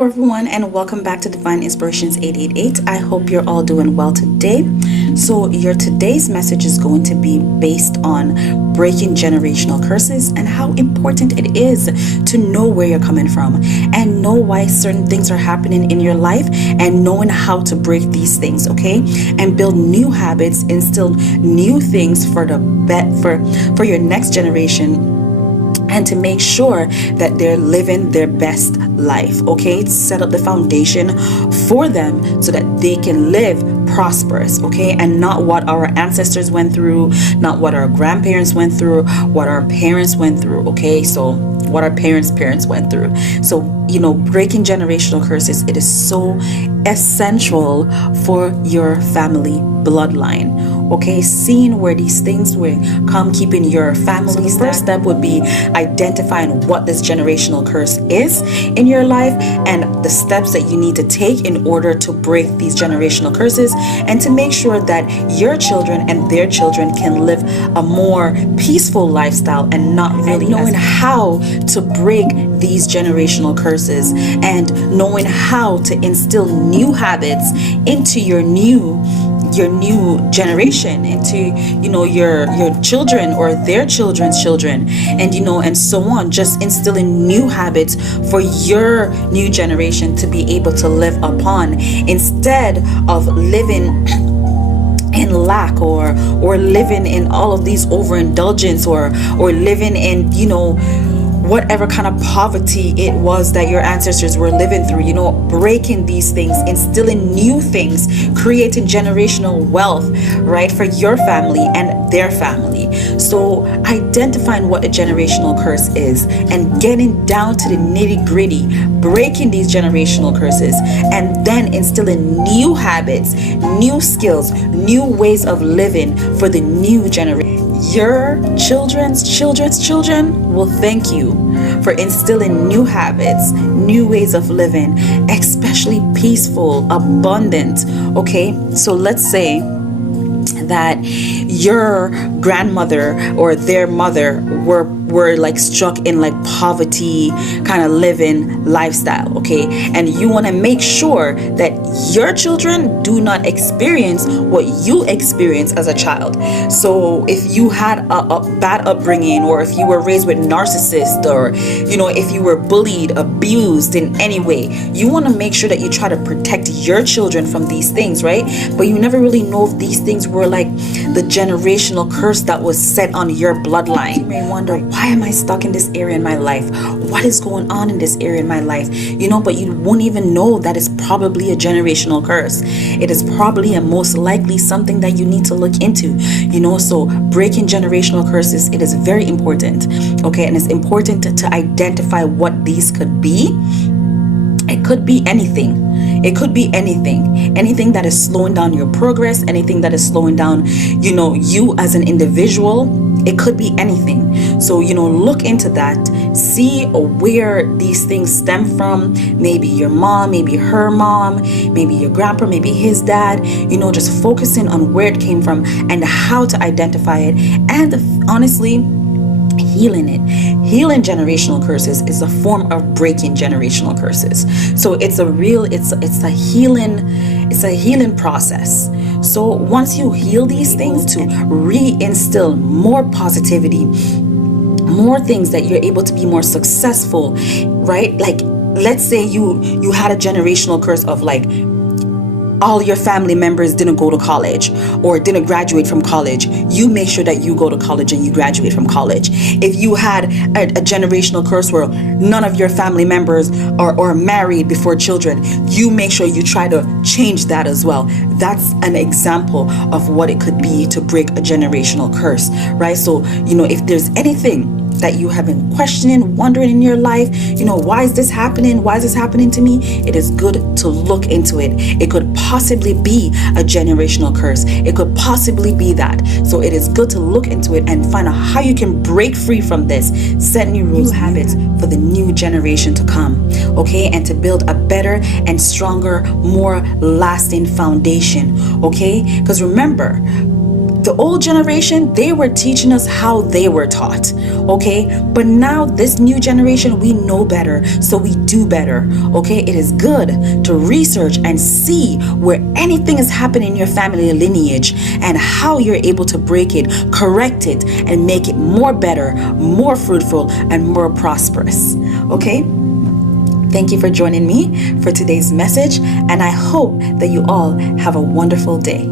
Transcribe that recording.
Everyone, and welcome back to Divine Inspirations 888. I hope you're all doing well today. So, your today's message is going to be based on breaking generational curses and how important it is to know where you're coming from and know why certain things are happening in your life and knowing how to break these things, okay? And build new habits, instill new things for for your next generation, and to make sure that they're living their best life, okay? Set up the foundation for them so that they can live prosperous, okay? And not what our ancestors went through, not what our grandparents went through, what our parents went through, okay? So what our parents went through. So, breaking generational curses, it is so essential for your family bloodline. Okay, seeing where these things will come, keeping your family. So the first step would be identifying what this generational curse is in your life and the steps that you need to take in order to break these generational curses and to make sure that your children and their children can live a more peaceful lifestyle and not really knowing how to break these generational curses and knowing how to instill new habits into your new generation, into your children or their children's children, and and so on, just instilling new habits for your new generation to be able to live upon, instead of living in lack or living in all of these overindulgence or living in whatever kind of poverty it was that your ancestors were living through. Breaking these things, instilling new things, creating generational wealth, right, for your family and their family. So identifying what a generational curse is and getting down to the nitty-gritty, breaking these generational curses, and then instilling new habits, new skills, new ways of living for the new generation. Your children's children will thank you for instilling new habits, new ways of living, especially peaceful, abundant. Okay, so let's say that your grandmother or their mother were like struck in like poverty kind of living lifestyle, okay? And you want to make sure that your children do not experience what you experienced as a child. So if you had a bad upbringing, or if you were raised with narcissists, or if you were bullied, abused in any way, you want to make sure that you try to protect your children from these things, right? But you never really know if these things were like the generational curse that was set on your bloodline. You may wonder, why am I stuck in this area in my life? What is going on in this area in my life? But you won't even know that it's probably a generational curse. It is probably and most likely something that you need to look into. So breaking generational curses, it is very important, okay? And it's important to identify what these could be. It could be anything. It could be anything that is slowing down your progress, anything that is slowing down, you as an individual. It could be anything. So, look into that, see where these things stem from. Maybe your mom, maybe her mom, maybe your grandpa, maybe his dad, just focusing on where it came from and how to identify it. And honestly, healing generational curses is a form of breaking generational curses. So it's a healing process. So once you heal these things, to reinstill more positivity, more things that you're able to be more successful, right? Like, let's say you had a generational curse of like all your family members didn't go to college or didn't graduate from college. You make sure that you go to college and you graduate from college. If you had a generational curse where none of your family members are married before children, you make sure you try to change that as well. That's an example of what it could be to break a generational curse, right? So, if there's anything that you have been questioning, wondering in your life, why is this happening? Why is this happening to me? It is good to look into it. It could possibly be a generational curse. It could possibly be that. So it is good to look into it and find out how you can break free from this, set new rules, habits for the new generation to come, okay? And to build a better and stronger, more lasting foundation, okay? Because remember, The old generation, they were teaching us how they were taught, okay? But now this new generation, we know better, so we do better, okay? It is good to research and see where anything is happening in your family lineage and how you're able to break it, correct it, and make it more better, more fruitful, and more prosperous, okay? Thank you for joining me for today's message, and I hope that you all have a wonderful day.